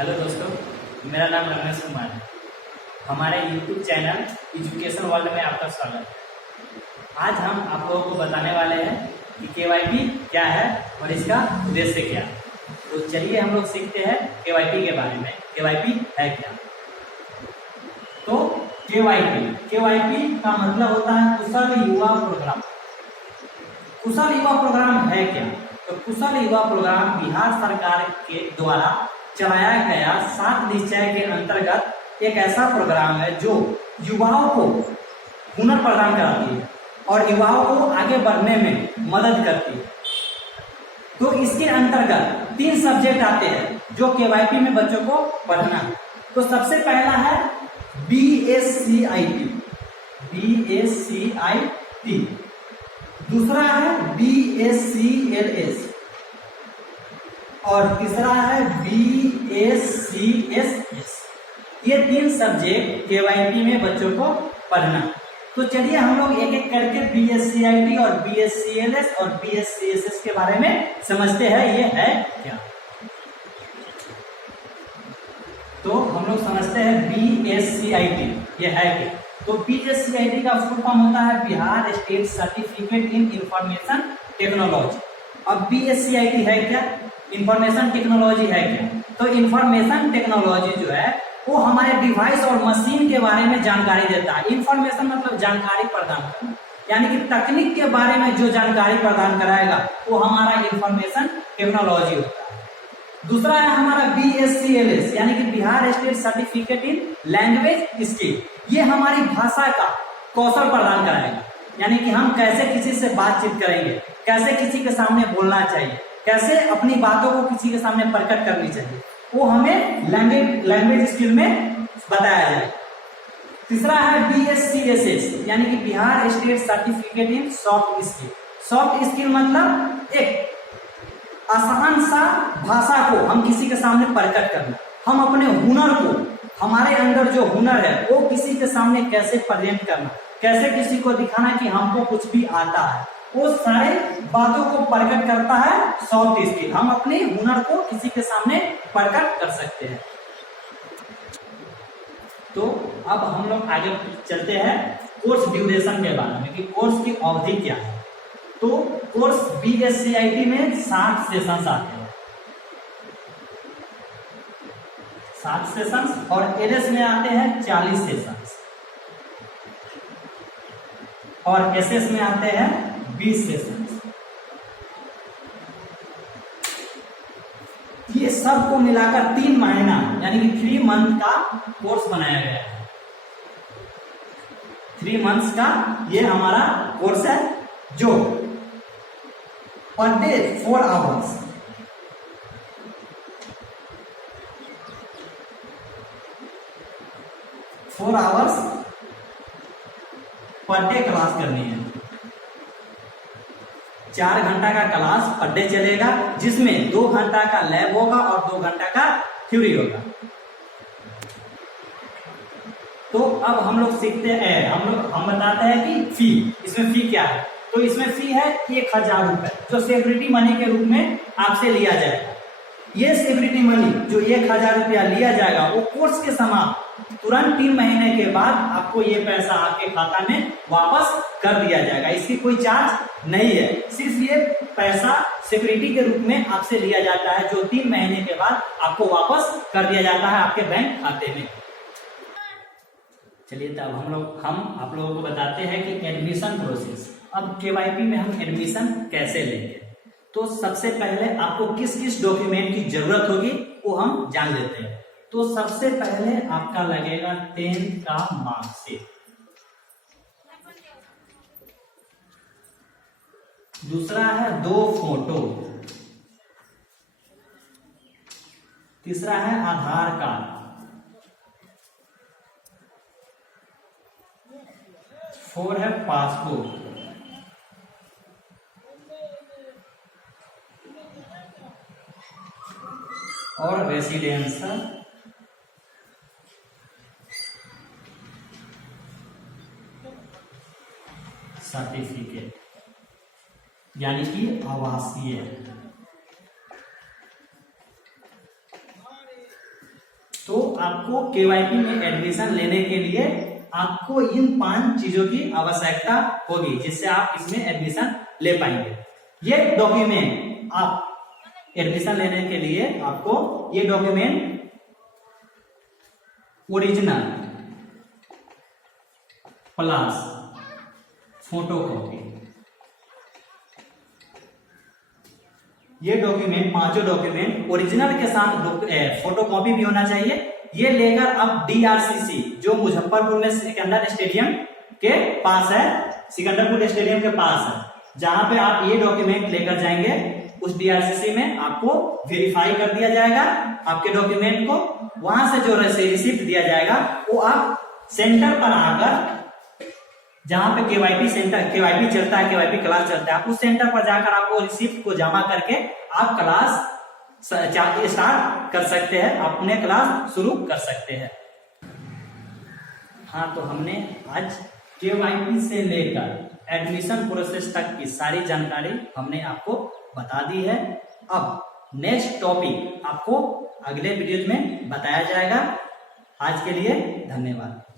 Hello दोस्तों, मेरा नाम रमेश कुमार है। हमारे YouTube चैनल एजुकेशन वर्ल्ड में आपका स्वागत है। आज हम आप लोगों को बताने वाले हैं कि KYP क्या है और इसका उद्देश्य क्या है। तो चलिए हम लोग सीखते हैं KYP के बारे में। KYP है क्या? तो KYP का मतलब होता है कुशल युवा प्रोग्राम। कुशल युवा प्रोग्राम है क्या? तो कुशल युवा प्रोग्राम बिहार सरकार के द्वारा चलाया गया 7 निश्चय के अंतर्गत एक ऐसा प्रोग्राम है जो युवाओं को हुनर प्रदान कराती है और युवाओं को आगे बढ़ने में मदद करती है। तो इसके अंतर्गत 3 सब्जेक्ट आते हैं जो KYP में बच्चों को पढ़ना है। तो सबसे पहला है BSCIT, दूसरा है BSCLS और तीसरा है BSCSS। ये 3 सब्जेक्ट KYP में बच्चों को पढ़ना। तो चलिए हम लोग एक एक करके BSCIT और BSCLS और BSCSS के बारे में समझते हैं ये है क्या। तो हम लोग समझते हैं BSCIT ये है क्या। तो BSCIT का फुल फॉर्म होता है Bihar state certificate in information technology. अब BSCIT है क्या? इंफॉर्मेशन टेक्नोलॉजी है क्या? तो इंफॉर्मेशन टेक्नोलॉजी जो है वो हमारे डिवाइस और मशीन के बारे में जानकारी देता है। इंफॉर्मेशन मतलब जानकारी प्रदान करना, यानी कि तकनीक के बारे में जो जानकारी प्रदान कराएगा वो हमारा इंफॉर्मेशन टेक्नोलॉजी होता है। दूसरा है हमारा BSCLS यानी कि Bihar state certificate in language skill. ये हमारी भाषा का कौशल प्रदान कराएगा, यानी कि हम कैसे किसी से बातचीत करेंगे, कैसे किसी के सामने बोलना चाहिए, कैसे अपनी बातों को किसी के सामने प्रकट करनी चाहिए, वो हमें लैंग्वेज स्किल में बताया जाए। तीसरा है BSCSS यानी कि Bihar state certificate in soft skill. Soft skill मतलब एक आसान सा भाषा को हम किसी के सामने प्रकट करना, हम अपने हुनर को, हमारे अंदर जो हुनर है वो किसी के सामने कैसे प्रेजेंट करना, कैसे किसी को दिखाना कि हमको कुछ भी आता है, वो सारे बातों को प्रकट करता है सॉफ्ट स्किल। हम अपने हुनर को किसी के सामने प्रकट कर सकते हैं। तो अब हम लोग आगे चलते हैं कोर्स ड्यूरेशन के बारे में कि कोर्स की अवधि क्या है। तो कोर्स BSCIT में 60 सेशंस आते हैं, 60 सेशंस, और LS में आते हैं 40 सेशंस और SS में आते हैं 20 सेशंस। ये सब को मिलाकर 3 महीना यानी कि 3 मंथ का कोर्स बनाया गया है। 3 मंथ्स का ये हमारा कोर्स है जो per day 4 hours, 4 hours per day class करनी है। 4 घंटा का क्लास पर डे चलेगा जिसमें 2 घंटा का लैब होगा और 2 घंटा का थ्योरी होगा। तो अब हम लोग सीखते हैं, हम बताते हैं कि फी, इसमें फी क्या है। तो इसमें फी है 1000 रुपए जो सिक्योरिटी मनी के रूप में आपसे लिया जाएगा। ये सिक्योरिटी मनी जो 1000 रुपया लिया जाएगा वो कोर्स के समाप्त तुरंत 3 महीने के बाद आपको ये पैसा आपके खाता में वापस कर दिया जाएगा। इसकी कोई चार्ज नहीं है, सिर्फ ये पैसा सिक्योरिटी के रूप में आपसे लिया जाता है जो 3 महीने के बाद आपको वापस कर दिया जाता है आपके बैंक खाते में। चलिए तब हम आप लोगों को बताते हैं कि एडमिशन प्रोसेस। अब KYP में हम एडमिशन कैसे लेंगे। तो सबसे पहले आपको किस किस डॉक्यूमेंट की जरूरत होगी वो हम जान लेते हैं। तो सबसे पहले आपका लगेगा 10th का मार्कशीट, दूसरा है 2 फोटो, तीसरा है आधार कार्ड, 4 है पासपोर्ट, और रेसिडेंशियल सर्टिफिकेट यानी कि आवासीय। तो आपको केवाईपी में एडमिशन लेने के लिए आपको इन 5 चीजों की आवश्यकता होगी, जिससे आप इसमें एडमिशन ले पाएंगे। ये डॉक्यूमेंट आप एडमिशन लेने के लिए आपको ये डॉक्यूमेंट ओरिजिनल प्लस फोटोकॉपी, ये डॉक्यूमेंट 5 डॉक्यूमेंट ओरिजिनल के साथ फोटोकॉपी भी होना चाहिए। ये लेकर आप डीआरसीसी जो मुजफ्फरपुर में सिकंदर स्टेडियम के पास है, सिकंदरपुर स्टेडियम के पास है, जहां पे आप ये डॉक्यूमेंट लेकर जाएंगे, उस डीआरसीसी में आपको वेरीफाई कर दिया जाएगा आपके डॉक्यूमेंट को। वहां से जो रिसिप्ट दिया जाएगा वो आप सेंटर पर आकर, जहां पे केवाईपी सेंटर केवाईपी चलता है, केवाईपी क्लास चलता है, आप उस सेंटर पर जाकर आपको रिसिप्ट को जमा करके आप क्लास स्टार्ट कर सकते हैं, आप अपने क्लास शुरू कर सकते हैं। हाँ, तो हमने आज केवाईपी से लेकर एडमिशन प्रोसेस तक की सारी जानकारी हमने आपको बता दी है। अब नेक्स्ट टॉपिक आपको अगले वीडियो में बताया जाएगा। आज के लिए धन्यवाद।